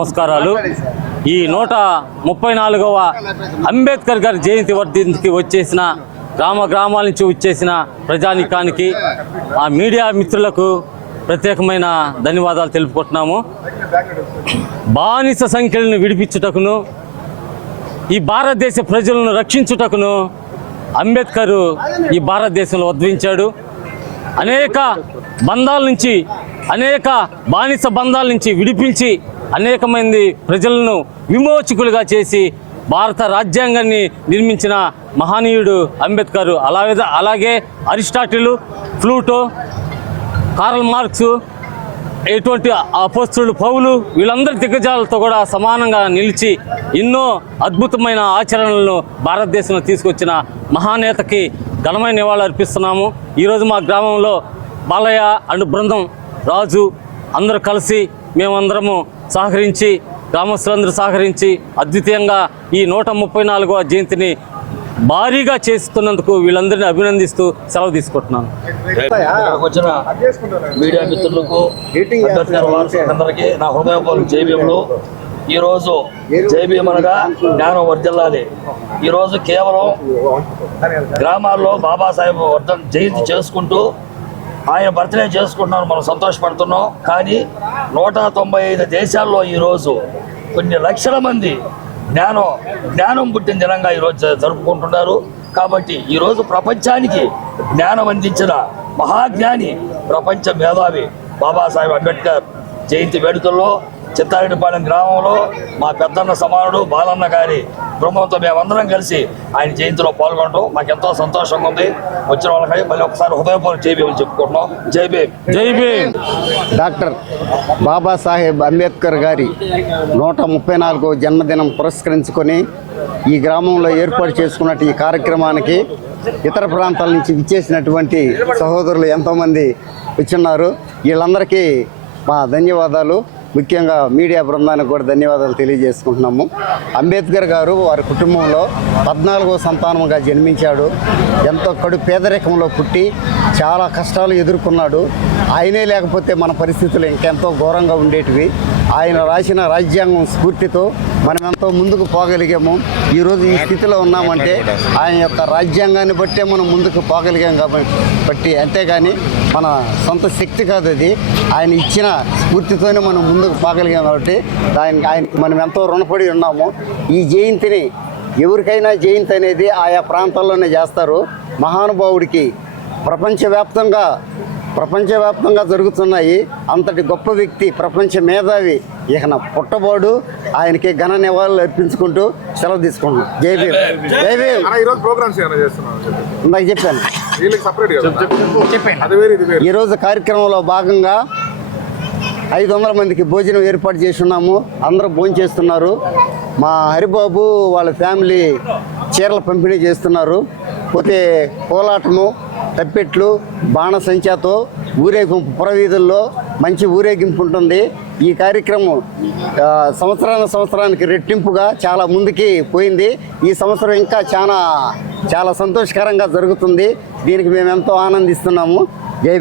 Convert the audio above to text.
నమస్కారాలు. ఈ నూట ముప్పై నాలుగవ అంబేద్కర్ గారి జయంతి వర్ధంతికి వచ్చేసిన గ్రామ గ్రామాల నుంచి వచ్చేసిన ప్రజానికానికి ఆ మీడియా మిత్రులకు ప్రత్యేకమైన ధన్యవాదాలు తెలుపుకుంటున్నాము. బానిస సంఖ్యలను విడిపించుటకును ఈ భారతదేశ ప్రజలను రక్షించుటకును అంబేద్కర్ ఈ భారతదేశంలో ఉద్వించాడు అనేక బంధాల నుంచి అనేక బానిస బంధాల నుంచి విడిపించి అనేక మంది ప్రజలను విమోచకులుగా చేసి భారత రాజ్యాంగాన్ని నిర్మించిన మహనీయుడు అంబేద్కర్ అలాగే అలాగే అరిస్టాటిల్ ఫ్లూటో కార్ల్ మార్క్స్ ఎటువంటి అపోస్తుడు పౌలు వీళ్ళందరి దిగ్గజాలతో కూడా సమానంగా నిలిచి ఎన్నో అద్భుతమైన ఆచరణలను భారతదేశంలో తీసుకొచ్చిన మహానేతకి ఘనమైన నివాళులు అర్పిస్తున్నాము. ఈరోజు మా గ్రామంలో బాలయ్య అండ్ బృందం రాజు అందరూ కలిసి మేమందరము సహకరించి గ్రామస్తులందరూ సహకరించి అద్వితీయంగా ఈ నూట ముప్పై నాలుగవ జయంతిని భారీగా చేస్తున్నందుకు వీళ్ళందరినీ అభినందిస్తూ సెలవు తీసుకుంటున్నాను. వచ్చిన మీడియా మిత్రులకు అందరికీ నా హృదయపూర్వక జైబీములు ఈరోజు జైబీఎం అనగా జ్ఞానం వర్ధిల్లాలి ఈరోజు కేవలం గ్రామాల్లో బాబాసాహెబ్ వర్ధన్ జయంతి చేసుకుంటూ ఆయన బర్త్డే చేసుకుంటున్నాం మనం సంతోషపడుతున్నాం. కానీ నూట తొంభై ఐదు దేశాల్లో ఈరోజు కొన్ని లక్షల మంది జ్ఞానం జ్ఞానం పుట్టిన దినంగా ఈరోజు జరుపుకుంటున్నారు. కాబట్టి ఈరోజు ప్రపంచానికి జ్ఞానం అందించిన మహాజ్ఞాని ప్రపంచ మేధావి బాబాసాహెబ్ అంబేద్కర్ జయంతి వేడుకల్లో చిత్తారెడ్డిపాలెం గ్రామంలో మా పెద్దన్న సమానుడు బాలన్న గారి బృందంతో మేమందరం కలిసి ఆయన జయంతిలో పాల్గొనడం మాకు ఎంతో సంతోషంగా ఉంది. వచ్చిన వాళ్ళకి మళ్ళీ ఒకసారి హృదయపూర్వక జై భీమ్ చెప్పుకుంటున్నాం. జై భీమ్. జై భీమ్. డాక్టర్ బాబాసాహెబ్ అంబేద్కర్ గారి నూట ముప్పై నాలుగో జన్మదినం పురస్కరించుకొని ఈ గ్రామంలో ఏర్పాటు చేసుకున్నట్టు ఈ కార్యక్రమానికి ఇతర ప్రాంతాల నుంచి విచ్చేసినటువంటి సహోదరులు ఎంతోమంది వచ్చిన్నారు. వీళ్ళందరికీ మా ధన్యవాదాలు. ముఖ్యంగా మీడియా బృందానికి కూడా ధన్యవాదాలు తెలియజేసుకుంటున్నాము. అంబేద్కర్ గారు వారి కుటుంబంలో పద్నాలుగో సంతానంగా జన్మించాడు. ఎంతో కడు పేదరికంలో పుట్టి చాలా కష్టాలు ఎదుర్కొన్నాడు. ఆయనే లేకపోతే మన పరిస్థితులు ఇంకెంతో ఘోరంగా ఉండేటివి. ఆయన రాసిన రాజ్యాంగం స్ఫూర్తితో మనం ఎంతో ముందుకు పోగలిగాము. ఈరోజు ఈ స్థితిలో ఉన్నామంటే ఆయన యొక్క రాజ్యాంగాన్ని బట్టే మనం ముందుకు పోగలిగాం కాబట్టి బట్టి అంతేగాని మన సొంత శక్తి కాదు అది. ఆయన ఇచ్చిన స్ఫూర్తితోనే మనం ముందుకు పోగలిగాం కాబట్టి దానికి ఆయనకి మనం ఎంతో రుణపడి ఉన్నాము. ఈ జయంతిని ఎవరికైనా జయంతి అనేది ఆయా ప్రాంతాల్లోనే చేస్తారు. మహానుభావుడికి ప్రపంచవ్యాప్తంగా ప్రపంచవ్యాప్తంగా జరుగుతున్నాయి. అంతటి గొప్ప వ్యక్తి ప్రపంచ మేధావి ఇక నా పుట్టబోడు ఆయనకి ఘన నివాళులు అర్పించుకుంటూ సెలవు తీసుకుంటున్నాం. జై భీమ్. జై భీమ్. ఇందాక చెప్పాను. వీళ్ళకి సపరేట్ కదా? అది వేరు ఇది వేరు. ఈరోజు కార్యక్రమంలో భాగంగా ఐదు వందల మందికి భోజనం ఏర్పాటు చేసి ఉన్నాము అందరూ భోజనం చేస్తున్నారు. మా హరిబాబు వాళ్ళ ఫ్యామిలీ చీరలు పంపిణీ చేస్తున్నారు. పోతే కోలాటము తప్పెట్లు బాణసంచాతో ఊరేగింపు పురవీధుల్లో మంచి ఊరేగింపు ఉంటుంది. ఈ కార్యక్రమం సంవత్సరాన సంవత్సరానికి రెట్టింపుగా చాలా ముందుకి పోయింది. ఈ సంవత్సరం ఇంకా చాలా చాలా సంతోషకరంగా జరుగుతుంది. దీనికి మేము ఎంతో ఆనందిస్తున్నాము.